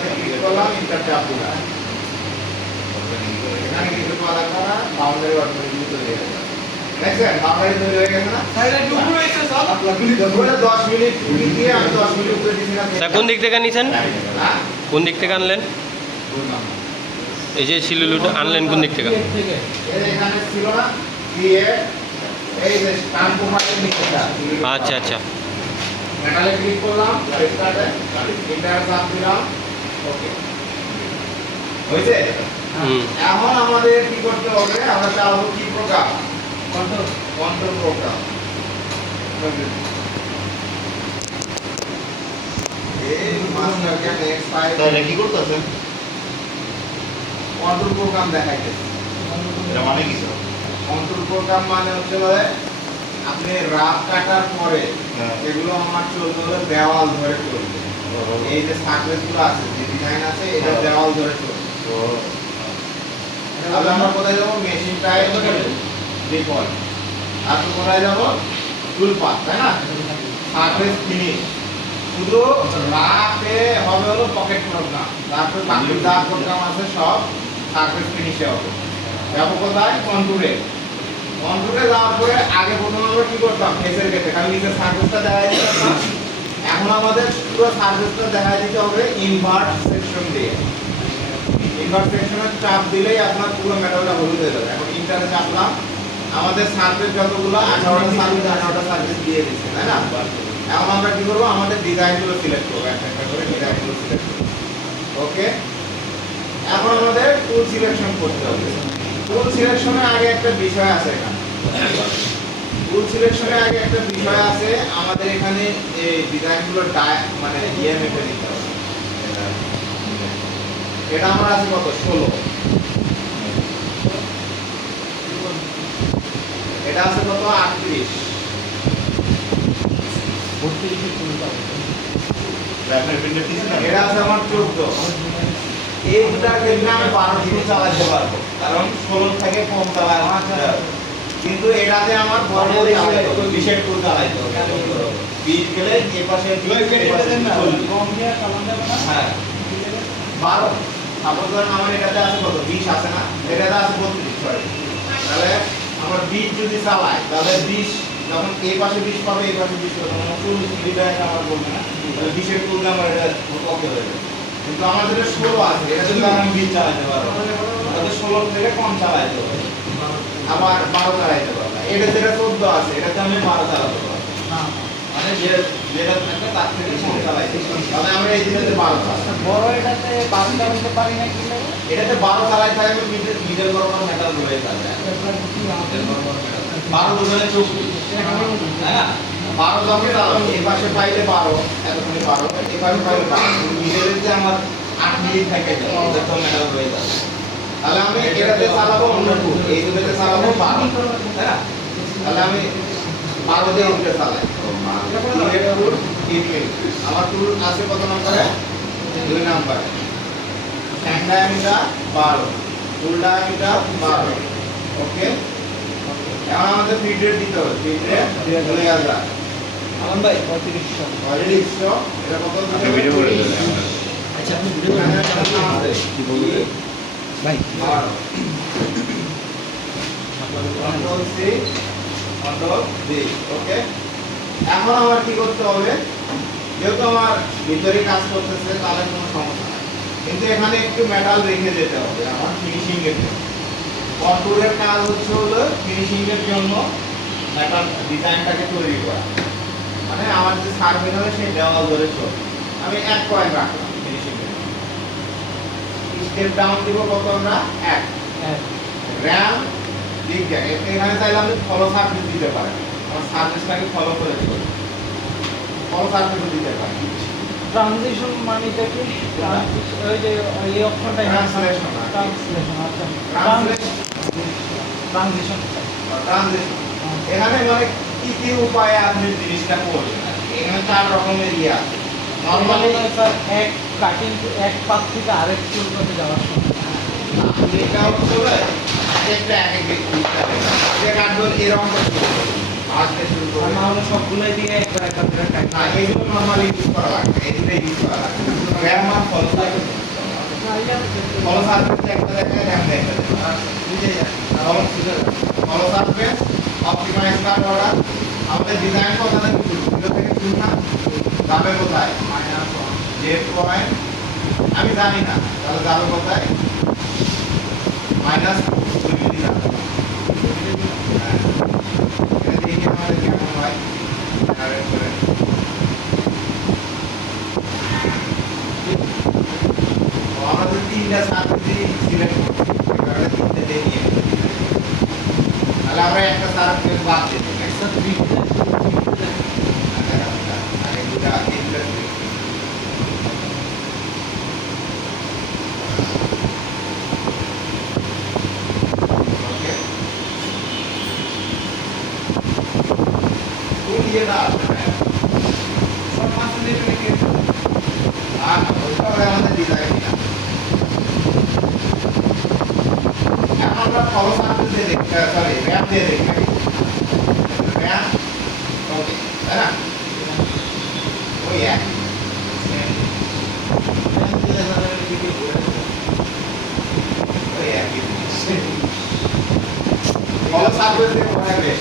এখানে ক্লিক করলাম, ইন্টার চাপ দিলাম। এখানে কিছু করা লাগবে না, বাউন্ডারি অটোমেটিক্যালি তৈরি হয়ে যাবে। দেখছেন বাউন্ডারি তৈরি হয়ে গেছে না? স্যার এটা ডুবুর হয়েছে সব। পুরো 10 মিনিট কুড়ি দিয়ে আমি 10 মিনিট উপরে দিছি না। তা কোন দিক থেকে নিছেন? হ্যাঁ? কোন দিক থেকে আনলেন? এই যে সিলুলুটা আনলেন কোন দিক থেকে? এই এখানে ছিল না দিয়ে এই যে স্টাম্প কোম্পানির নিচেটা। আচ্ছা আচ্ছা। মেটালে ক্লিক করলাম, রেস্টার্টে ইন্টার চাপ দিলাম। ওকে। হয়েছে? হুম। এখন আমাদের কি করতে হবে? আমরা চালাবো কি প্রোগ্রাম? Control program. এই মাস্টার কে নেক্সট ফাইল তাহলে কি করতেছেন? কন্ট্রোল প্রোগ্রাম দেখাইতেছে। এটা মানে কি স্যার? কন্ট্রোল প্রোগ্রাম মানে হচ্ছে আপনি রাত কাটার পরে হ্যাঁ। এগুলো আমার চলতে হলে দেওয়াল ধরে চলবে। এই যে সার্ফেস গুলো আছে, যে ডিজাইন আছে, এটা হ্যাঁ। দেওয়াল ধরে চলবে। তাহলে আমরা কোথায় যাবো? Machine type default. তারপর কোথায় যাবো? টুল পাথ, তাই না? Surface finish. শুধু রাতে হবে হলো পকেট প্রোগ্রাম। তারপর বাকি যা প্রোগ্রাম আছে সব সার্ফেস ফিনিশে হবে। যাবো কোথায়? কন্ট্রোলে। কন্ট্রোলে যাওয়ার পরে আগে প্রথমে আমরা কি করতাম? ফেসের ক্ষেত্রে খালি নিচে সার্ফেসটা দেখা দিতাম না। এখন আমাদের পুরো সার্ফেসটা দেখা দিতে হবে ইনভার্ট সেকশন দিয়ে। ইনভার্ট সেকশনে চাপ দিলেই আপনার পুরো মেটালটা হলুদ হয়ে যাবে। এখন ইন্টারে চাপলাম, আমাদের সার্ফেস যতগুলো 18টা সার্ফেস 18টা সার্ফেস দিয়ে দিচ্ছে, তাই না? এখন আমরা কি করবো? আমাদের ডিজাইনগুলো সিলেক্ট করবো, একটা একটা করে ডিজাইনগুলো সিলেক্ট করবো। ওকে। এখন আমাদের টুল সিলেকশন করতে হবে। টুল সিলেকশনের আগে একটা বিষয় আছে এখানে। টুল সিলেকশনের আগে একটা বিষয় আছে, আমাদের এখানে এই ডিজাইনগুলো মানে মেপে দিতে হবে। এটা আমার আছে কত? 16। এটা আছে কত? 38। আপনার প্রিন্টার দিছেন না? এটা আছে আমার 14। এই দুটার ক্ষেত্রে আমি 12 দিয়ে চালাতে পারবো, কারণ 16 থেকে কম চালায় না। কিন্তু এটাতে আমার বড় করে চালাতে হবে, 20 এর টুল চালাতে হবে। 20 গেলে এই পাশে 20 এটা দেন না, 40। কম দিয়ে চালান যাবে না। হ্যাঁ 12। সাপোজ ধরেন আমার এটাতে আছে কত? 20 আছে না? এটাতে আছে 32, সরি। তাহলে আমার 20 যদি চালাই, তাহলে 20 যখন এই পাশে 20 পাবে, এই পাশে 20 পাবে, তখন 40 ডিভাইড আমার বলবে না। তাহলে 20 এর টুল আমার এটা ওকে হয়ে যাবে। কিন্তু আমার যেটা 16 আছে, এটা যদি আমি 20 চালাতে পারবো, তাহলে 16 থেকে কম চালাতে হবে। আবার 12 চালাতে পারবো। এটা যেটা 14 আছে, এটাতে আমি 12 চালাতে পারবো। মানে যেটা থাকবে তার থেকে কম চালাইতে পারবো। তাহলে আমরা এই দিকে 12 চালাবো। বড় এটাতে 12 চালাতে পারি না কি লাগে? এটাতে 12 চালাই থাকে, আমি মিডল বরাবর মেটাল ধরে থাকবে। 12 দুজনে 24, তাই না? 12 যখন চালাবো, এই পাশে পাইলে 12, এতক্ষণে 12, এই পাশে পাইলে 12, মিডলের যে আমার 8 মিনিট থেকে যায়, এটা তো মেটাল হয়ে যাবে। তাহলে আমি এটাতে চালাবো অন্য টুল, এই দুটোতে চালাবো 12, তাই না? তাহলে আমি 12 দিয়ে উঠে চালাই। টুল 8 মিনিট। আমার টুল আছে কত নম্বরে? 2 নম্বরে। হ্যান্ড ডায়ামিটার 12, টুল ডায়ামিটার 12। ওকে। এখন আমাদের ফিড রেট দিতে হবে। Feed rate 2000। আমান ভাই 3500। অলরেডি 100। এটা কত? আপনি ভিডিও করে দেন। আচ্ছা আপনি ভিডিও কি বলবেন ভাই কন্ট্রোল সি, কন্ট্রোল ভি। ওকে। এখন আমার কি করতে হবে? যেহেতু আমার ভিতরে কাজ করতেছে, তাহলে কোনো সমস্যা নাই, কিন্তু এখানে একটু মেটাল রেখে যেতে হবে আমার ফিনিশিং এর জন্য। কন্ট্রোলের কাজ হচ্ছে হলো ফিনিশিং এর জন্য মেটাল ডিজাইনটাকে তৈরি করা। মানে আমার যে সার্ভে হবে সেই দেওয়াল ধরে চলবে। আমি 1 পয়েন্ট রাখলাম ফিনিশিং এর। স্টেপ ডাউন দিব কত? আমরা 1। র্যাম দিক দেখ, এখানে চাইলে আপনি ফলো সার্ভিস দিতে পারেন। আমার সার্ভিসটাকে ফলো করে চলবে, ফলো সার্ভিস দিতে পারেন। ট্রানজিশন মানেটা কি? ওই যে এই অক্ষরটা ট্রান্সলেশন। ট্রান্সলেশন। আচ্ছা ট্রানজিশন। ট্রানজিশন এখানে মানে কি কি উপায়ে আপনি জিনিসটা করবেন। এখানে 4 রকমের ইয়ে আছে। নরমালি নরমালি স্যার এক কাটিং এক পাত থেকে আরেক চুল করতে যাওয়ার সময় এটা হচ্ছে একটা এক এক ব্যক্তি এটা কাটবেন এরকম করে। আজকে শুরু আর করে না হলে সবগুলোই দিয়ে একবার একবার করে টাইপ না এইগুলো নরমালি ইউজ করা লাগে এই দুটো ইউজ করা লাগে র্যাম আর ফলো সার্কিট ফলো সার্কিট একটা দেখে র্যাম দেখে ফলো সার্কিট অপটিমাইজ কার অর্ডার আমাদের ডিজাইন কথা থেকে শুরু 0 থেকে শুরু না যাবে কোথায় লেফট পয়েন্ট আমি জানি না তাহলে যাবে কোথায় মাইনাস 2 মিলি যাবে এটা দেখি আমাদের কেমন হয় জেনারেট করে আমরা যদি তিনটা সার্কিট সিলেক্ট করছি এবারে তিনটে দিয়ে নিয়ে তাহলে আমরা একটা সার্কিট বাদ দিই একসাথে বিটটা আগে দুটা তিনটা ওকে কোন ইয়েটা আছে সব পার্সেন্টেজ লিখে আর ওইটা আমাদের ডিজাইন না এখন আমরা ফলো সার্কিট দিয়ে দেখি সরি র্যাম দিয়ে দেখি র্যাম ওকে তাই না ওই এক ওই একই ফলো সার্কিট দিয়ে মনে বেশ